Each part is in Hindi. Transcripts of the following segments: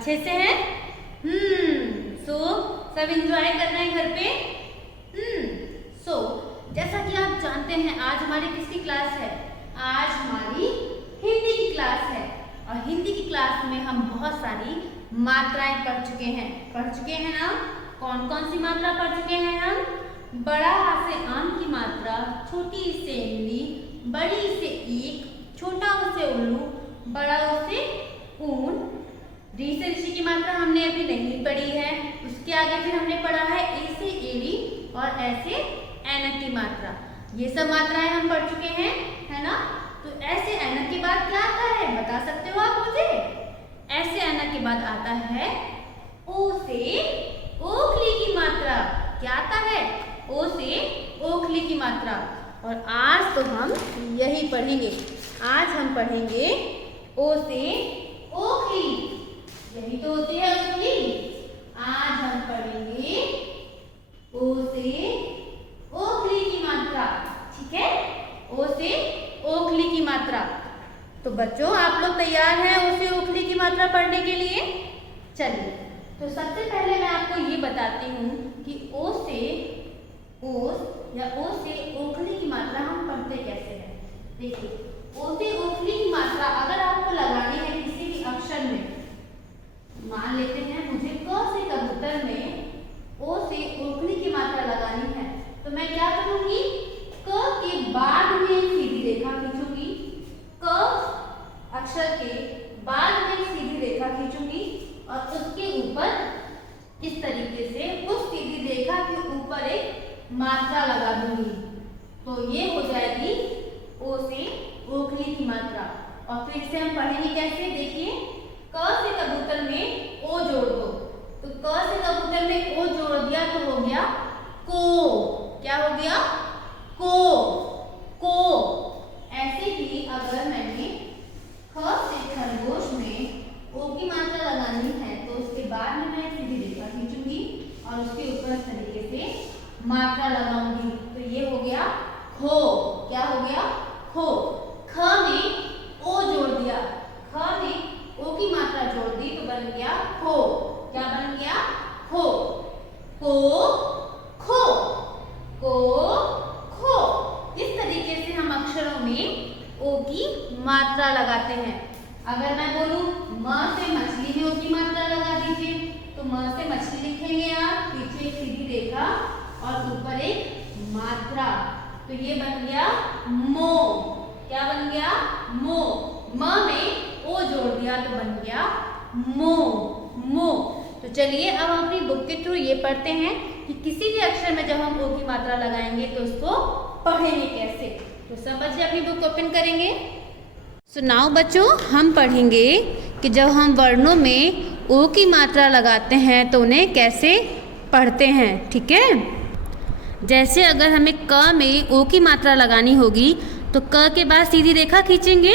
अच्छे से हैं? सो सब एंजॉय कर रहे हैं घर पे? सो जैसा कि आप जानते हैं आज हमारी किसकी क्लास है? आज हमारी हिंदी की क्लास है और हिंदी की क्लास में हम बहुत सारी मात्राएं पढ़ चुके हैं ना? कौन कौन सी मात्रा पढ़ चुके हैं हम? बड़ा आ से आम की मात्रा, छोटी ई से इमली, बड़ी ई से ईख, छोटा ऊ से उल्लू, बड़ा ऊ से ऊन, री से ऋषि की मात्रा हमने अभी नहीं पढ़ी है। उसके आगे फिर हमने पढ़ा है ए से एड़ी और ऐ से ऐनक की मात्रा। ये सब मात्राएं हम पढ़ चुके हैं, है ना? तो ऐसे ऐनक के बाद क्या आता है बता सकते हो आप मुझे? ऐसे ऐनक के बाद आता है ओ से ओखली की मात्रा। क्या आता है? ओ से ओखली की मात्रा। और आज तो हम यही पढ़ेंगे। आज हम पढ़ेंगे ओ से ओखली। यही तो होती है ओखली। आज हम पढ़ेंगे ओ से ओखली की मात्रा। ठीक है? ओ से ओखली की मात्रा। तो बच्चों आप लोग तैयार हैं ओ से ओखली की मात्रा पढ़ने के लिए? चलिए, तो सबसे पहले मैं आपको ये बताती हूँ कि ओ से ओस या ओ से ओखली की मात्रा हम पढ़ते कैसे हैं। देखिए, ओ से ओखली की मात्रा अगर आपको लगानी है किसी भी अक्षर में, मान लेते हैं मुझे क से कबूतर में ओ से ओखली की मात्रा लगानी है, तो मैं क्या करूंगी? क के बाद में एक सीधी रेखा खींचूंगी। क अक्षर के बाद में एक सीधी रेखा खींचूंगी और उसके ऊपर इस तरीके से उस सीधी रेखा के ऊपर एक मात्रा लगा दूंगी। तो ये हो जाएगी ओ से ओखली की मात्रा। और फिर से हम पढ़ेंगे कैसे? देखिए, क से कबूतर में ओ जोड़ दो। तो क से कबूतर में ओ जोड़ दिया तो हो गया को। क्या हो गया? को। ऐसे ही अगर मैंने ख से खरगोश में ओ की मात्रा लगानी है तो उसके बाद में मैं सीधी रेखा खींचूंगी और उसके ऊपर इस तरीके से मात्रा लगाऊंगी। तो ये हो गया खो। क्या हो गया? खो। ख में ओ जोड़ दिया। ख में ओ की मात्रा जोड़ दी तो बन गया खो। क्या बन गया? खो। को खो। को खो। इस तरीके से हम अक्षरों में ओ की मात्रा लगाते हैं। अगर मैं बोलूं म से मछली में ओ की मात्रा लगा दीजिए, तो म से मछली लिखेंगे आप, पीछे एक सीधी रेखा और ऊपर एक मात्रा। तो ये बन गया मो। क्या बन गया? मो। म में ओ जोड़ दिया तो बन गया मो। मो। तो चलिए अब हम अपनी बुक के थ्रू ये पढ़ते हैं कि किसी भी अक्षर में जब हम ओ की मात्रा लगाएंगे तो उसको पढ़ेंगे कैसे। तो सब बच्चे अपनी बुक ओपन करेंगे। सो नाउ बच्चों हम पढ़ेंगे कि जब हम वर्णों में ओ की मात्रा लगाते हैं तो उन्हें कैसे पढ़ते हैं। ठीक है? जैसे अगर हमें क में ओ की मात्रा लगानी होगी तो क के बाद सीधी रेखा खींचेंगे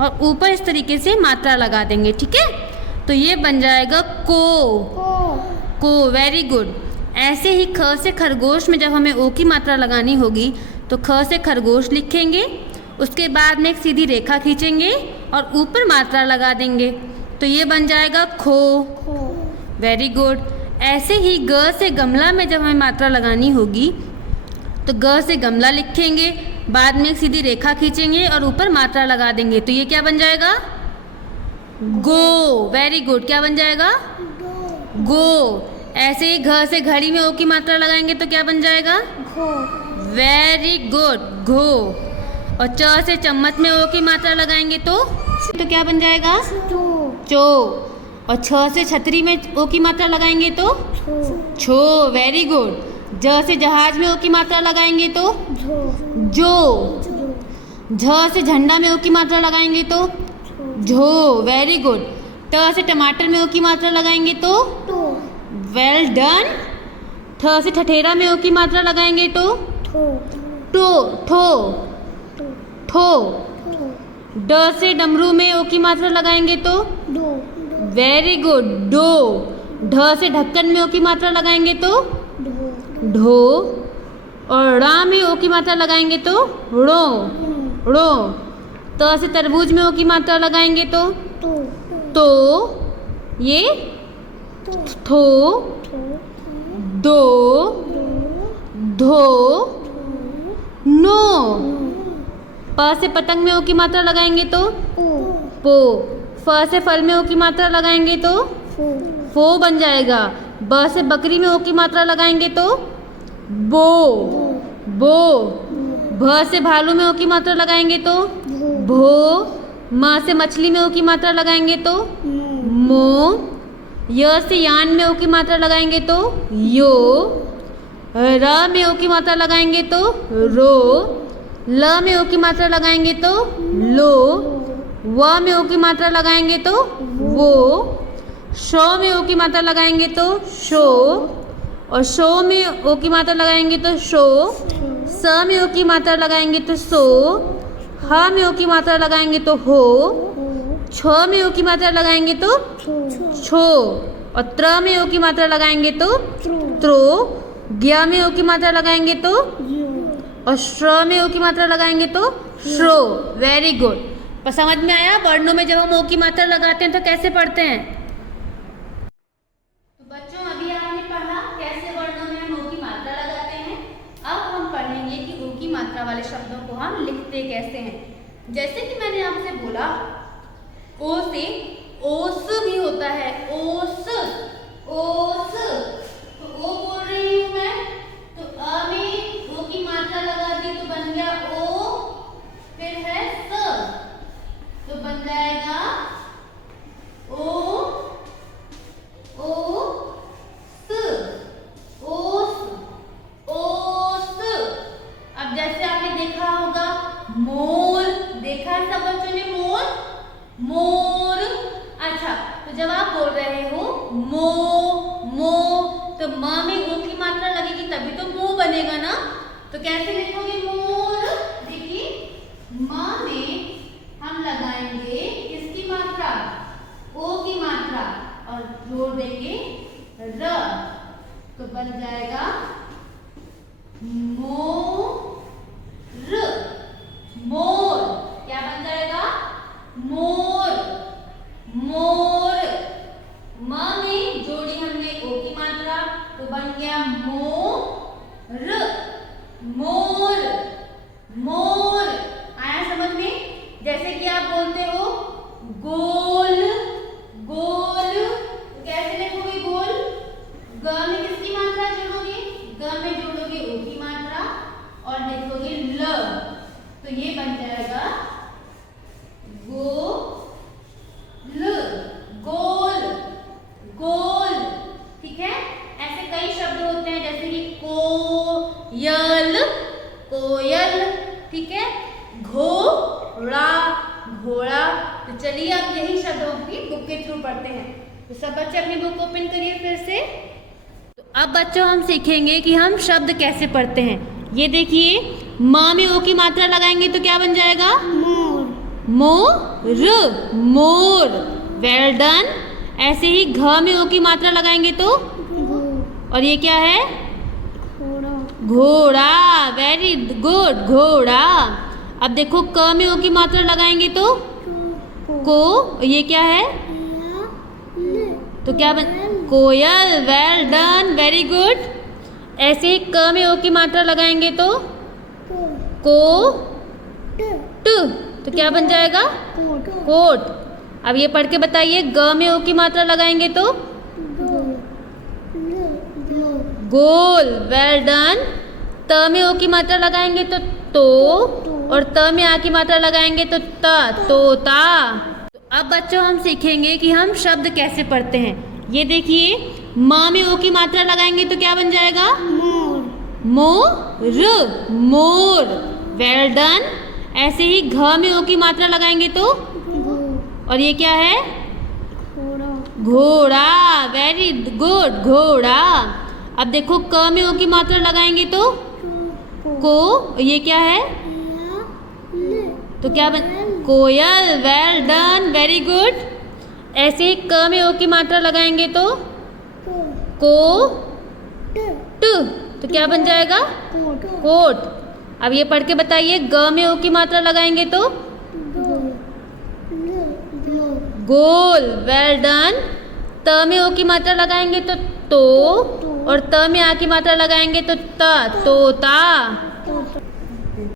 और ऊपर इस तरीके से मात्रा लगा देंगे। ठीक है? तो ये बन जाएगा को। Very good. ऐसे ही ख से खरगोश में जब हमें ओ की मात्रा लगानी होगी तो ख से खरगोश लिखेंगे, उसके बाद में एक सीधी रेखा खींचेंगे और ऊपर मात्रा लगा देंगे। तो ये बन जाएगा खो। Very good. ऐसे ही ग से गमला में जब हमें मात्रा लगानी होगी तो ग से गमला लिखेंगे, बाद में एक सीधी रेखा खींचेंगे और ऊपर मात्रा लगा देंगे। तो ये क्या बन जाएगा? गो। Very good. क्या बन जाएगा? गो। ऐसे ही घ से घड़ी में ओ की मात्रा लगाएंगे तो क्या बन जाएगा? Very good. घो। और च से चम्मच में ओ की मात्रा लगाएंगे तो क्या बन जाएगा? चो। और छ से छतरी में ओ की मात्रा लगाएंगे तो छो। Very good. ज से जहाज में ओ की मात्रा लगाएंगे तो जो। झ से झंडा में ओ की मात्रा लगाएंगे तो झो। Very good. ट से टमाटर में ओ की मात्रा लगाएंगे तो वेल डन। ठ से ठठेरा में ओ की मात्रा लगाएंगे तो टो। ठो। ठो। ड से डमरू में ओ की मात्रा लगाएंगे तो वेरी गुड। डो। ढ से ढक्कन में ओ की मात्रा लगाएंगे तो ढो। और ड़ा में ओ की मात्रा लगाएंगे तो ड़ो। ड़ो। त से तरबूज में ओ की मात्रा लगाएंगे तो ये थो, दो, धो, नो। प से पतंग में ओ की मात्रा लगाएंगे तो पो। फ से फल में ओ की मात्रा लगाएंगे तो फो बन जाएगा। ब से बकरी में ओ की मात्रा लगाएंगे तो बो, बो। भ से भालू में ओ की मात्रा लगाएंगे तो भो। म से मछली में ओ की मात्रा लगाएंगे तो मो। य से यान में ओ की मात्रा लगाएंगे तो यो। र में ओ की मात्रा लगाएंगे तो रो। ल में ओ की मात्रा लगाएंगे तो लो। व में ओ की मात्रा लगाएंगे तो वो। श में ओ की मात्रा लगाएंगे तो शो। और शो में ओ की मात्रा लगाएंगे तो शो। स में ओ की मात्रा लगाएंगे तो सो। ह में ओ की मात्रा लगाएंगे तो हो। छ में ओ की मात्रा लगाएंगे तो छो। और त्र में ओ की मात्रा लगाएंगे तो त्रो। ज्ञ में ओ की मात्रा लगाएंगे तो और श्र में ओ की मात्रा लगाएंगे तो श्रो। Very good. पर समझ में आया वर्णों में जब हम ओ की मात्रा लगाते हैं तो कैसे पढ़ते हैं? तो बच्चों अभी आपने पढ़ा कैसे वर्णों में हम ओ की मात्रा लगाते हैं। अब हम पढ़ेंगे कि ओ की मात्रा वाले शब्दों को हम लिखते कैसे हैं। जैसे कि मैंने आपसे बोला ओ से ओस भी होता है। ओस, ओस। तो ओ बोल रही हूँ मैं, तो अ में ओ की मात्रा लगा दी तो बन गया ओ। फिर है स, तो बन जाएगा ओ, ओ स, ओस, ओस। अब जैसे आपने देखा होगा मोर, देखा है सब बच्चों ने मोर, मोर। अच्छा, तो जब आप बोल रहे हो मो, मो, तो म में ओ की मात्रा लगेगी तभी तो मो बनेगा ना। तो कैसे लिखोगे मोर? देखिए म में हम लगाएंगे किसकी मात्रा? ओ की मात्रा और जोड़ देंगे र, तो बन जाएगा मोर, मोर। क्या बन जाएगा? मोर, मोर। म में जोड़ी हमने ओ की मात्रा तो बन गया मोर, मोर, मोर। आया समझ में? जैसे कि आप बोलते हो गोल, गोल, तो कैसे लिखोगे गोल? ग में किसकी मात्रा जोड़ोगे? ग में जोड़ोगे ओ की मात्रा और लिखोगे ल, तो ये बन जाएगा गोल, गोल, गोल। ठीक है, ऐसे कई शब्द होते हैं जैसे कि कोयल, कोयल। ठीक है, घोड़ा, घोड़ा। तो चलिए अब यही शब्दों की बुक के थ्रू पढ़ते हैं। तो सब बच्चे अपनी बुक ओपन करिए फिर से। तो अब बच्चों हम सीखेंगे कि हम शब्द कैसे पढ़ते हैं। ये देखिए म में ओ की मात्रा लगाएंगे तो क्या बन जाएगा? मोर, मोर, मोर। Well done. ऐसे ही घ में ओ की मात्रा लगाएंगे तो और ये क्या है? घोड़ा, घोड़ा। वेरी गुड, घोड़ा। अब देखो क में ओ की मात्रा लगाएंगे तो को, ये क्या है? तो क्या बन? कोयल। Well done, very good. ऐसे ही क में ओ की मात्रा लगाएंगे तो को, ट, तो क्या बन जाएगा? कोट। अब ये पढ़ के बताइए ग में ओ की मात्रा लगाएंगे तो गोल। Well done. त में ओ की मात्रा लगाएंगे तो और त में आ की मात्रा लगाएंगे तो तोता। तो अब बच्चों हम सीखेंगे कि हम शब्द कैसे पढ़ते हैं। ये देखिए म में ओ की मात्रा लगाएंगे तो क्या बन जाएगा? मोर, मोर। Well done. ऐसे ही घ में ओ की मात्रा लगाएंगे तो और ये क्या है? घोड़ा। वेरी गुड, घोड़ा। अब देखो क में ओ की मात्रा लगाएंगे तो को, ये क्या है? तो क्या बन? कोयल। Well done, very good. ऐसे ही क में ओ की मात्रा लगाएंगे तो को, ट, तो क्या बन जाएगा? कोट। अब ये पढ़ के बताइए ग में ओ की मात्रा लगाएंगे तो गोल। Well done. त में ओ की मात्रा लगाएंगे तो और त में आ की मात्रा लगाएंगे तो तोता।